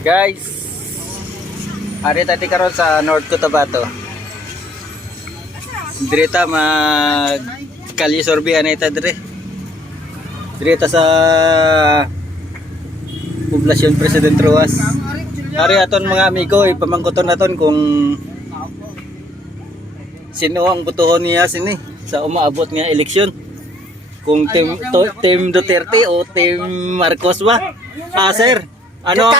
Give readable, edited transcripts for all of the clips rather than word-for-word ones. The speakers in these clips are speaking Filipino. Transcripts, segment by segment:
Guys, ari tadi karon sa North Cotabato. Direta mag kali sorbihan ita dire. Direta sa Poblasyon President Ruas. Ari aton mga amigo, ipamangkoton naton kung sino ang botohon niya sini sa umaabot nga eleksyon. Kung team Duterte o team Marcos ba? Ah, sir. Ano?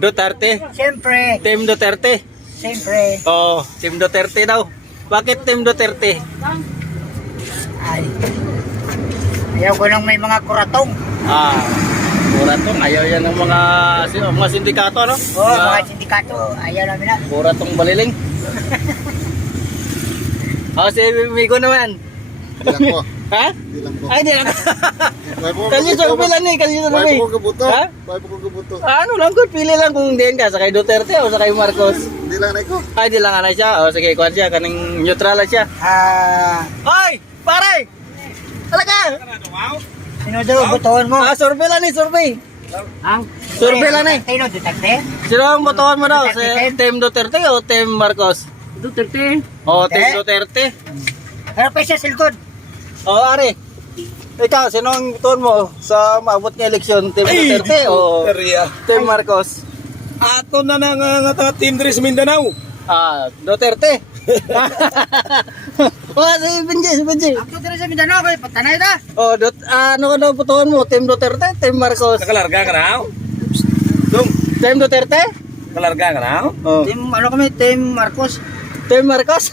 Duterte. Siyempre. Team Duterte. Siyempre. Oh, team Duterte daw. Bakit team Duterte? Ay. Ayaw ko nang may mga kuratong. Ah, kuratong. Ayaw yan ng mga sindikato, no? Oo, mga sindikato. Ayaw namin na. Kuratong baliling. Oh, si Migo naman. Di lang ko. Ha? Di lang ko. Ay, di lang. Kanyo Kanyo sa kapilan eh, kanyo sa Pwede nabi. ko kabuto. Ha? Pwede ko kabuto. Ano lang ko, pili lang kung diyan ka, sa kay Duterte o sa kay Marcos. Di lang na ko. Ay, di lang na siya. O, sige, kuhan siya, kaning neutral lang siya. Hoy! Pare! Talaga! Sino daw botohan mo? Ah, survey lang eh, survey. Ang? Survey lang eh. Sino, Duterte? Sino ang botohan mo daw? Si Team Duterte o Team Marcos? Duterte. O, Team Duterte. Pero pa siya sa likod. O, Ari. Ikaw, sino ang botohan mo sa maabot ng eleksyon? Team Duterte o Team Marcos? Ato na nga Team Dres Mindanao. Ah, Duterte. O, si Benji. Ang Duterte sa Mindanao, kay patanay na. O, ano ka daw botohan mo? Team Duterte, Team Marcos? Nakalarga ka na? Dong, Team Duterte? nakalarga ka na? O, Ano kami, Team Marcos. Team Marcos?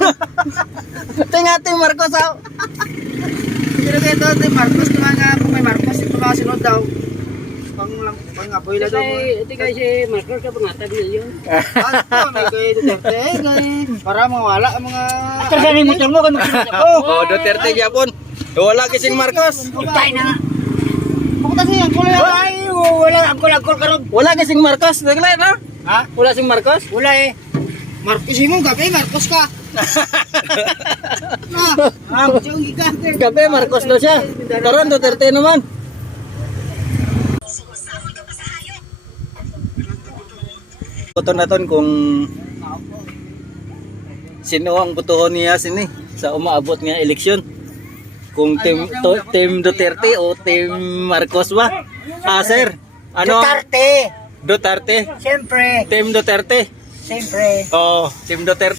Team Marcos ako. Sino kayo ito, Team Marcos? Kung may Marcos, ito mga sinod daw. Pang-apoy na daw. Ito kay si Marcos ka pangatag na yun. Ano, may kay Duterte, para mawala ang mga... At saan yung motor mo, kung magsinod ako. O, Duterte gyapon. Wala kising Marcos. Itay na nga. Pumunta siya, ang kulay. Ay, wala, ang kulay-kulay karon. Wala kising Marcos. Nagla, no? Ha? Wala sing Marcos? Wala eh. Marcos mo, gabi, Marcos ka. Yung gigander. Gabi, Marcos daw siya. Karon Duterte naman. Boto naton kung sino ang botohon niya sini sa umaabot nga eleksyon. Kung team Duterte o team Marcos ba? Ah, sir. Ano? Duterte. Duterte. Siyempre. Team Duterte. Siyempre. Oh, team Duterte.